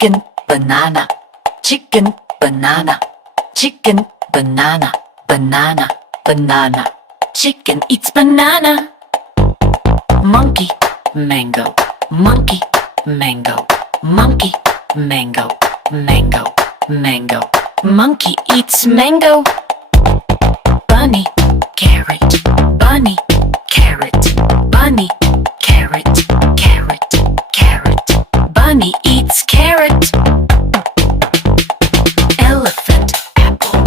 chicken, banana, chicken, banana, chicken, banana, banana, banana. Chicken eats banana. Monkey, mango, monkey, mango, monkey, mango, mango, mango. Monkey eats mango. Bunny, carrot, bunny, carrot, bunny, carrot, carrot, carrot. Bunny eats carrot. Elephant, apple,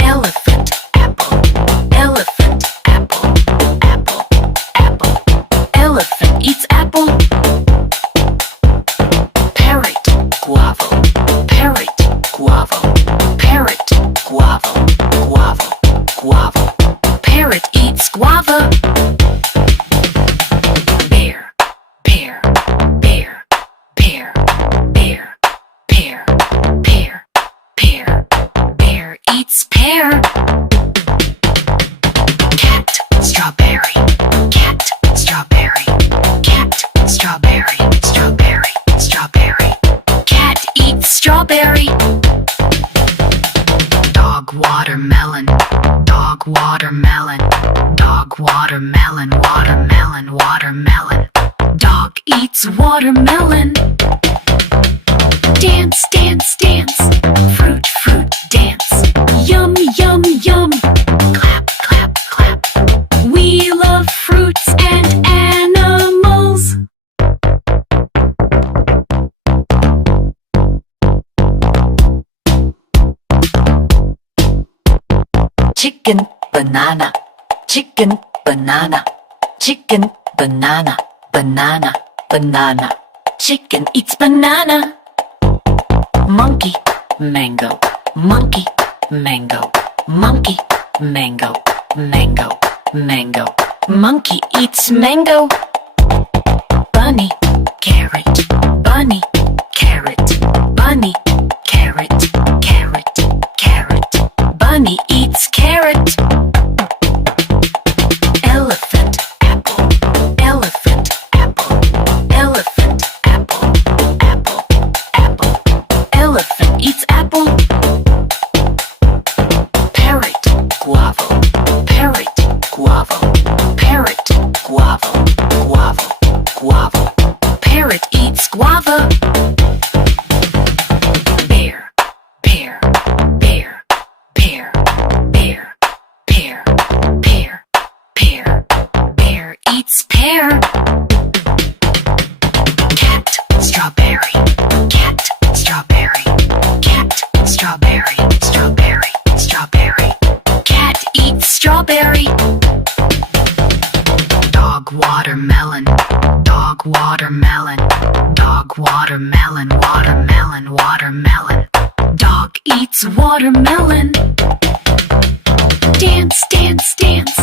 elephant, apple, elephant, apple, apple, apple. Elephant eats apple. Parrot, guava, parrot, guava, parrot, guava, guava, guava. Parrot eats guava. Bear, pear, bear, pear, bear, pear, pear, pear. Bear eats pear. Cat, strawberry, cat, strawberry, cat, strawberry, strawberry, strawberry. Cat eats strawberry. Dog, watermelon, dog, watermelon, dog, watermelon, watermelon, watermelon. Dog eats watermelon. Dance, dance, dance, fruit, fruit, dance. Yum, yum, yum, clap, clap, clap. We love fruits and animals. Chicken, banana, chicken, banana, chicken, banana, banana, banana. Chicken eats banana. Monkey, mango, monkey, mango, monkey, mango, mango, mango. Monkey eats mango. Bunny, carrot, bunny, carrot, bunny, carrot, carrot, carrot. Bunny eats carrot. Elephant, apple, elephant, apple, elephant, apple, apple, apple. Elephant eats apple. Parrot, guava, parrot, guava, parrot, guava, guava, guava. Parrot eats guava. Bear, pear, bear, pear, bear, pear, pear, pear. Bear eats pear. Cat, strawberry, cat, strawberry, cat, strawberry, strawberry, strawberry. Cat eats strawberry. Dog, watermelon, dog, watermelon, dog, watermelon, watermelon, watermelon. Dog eats watermelon. Dance, dance, dance,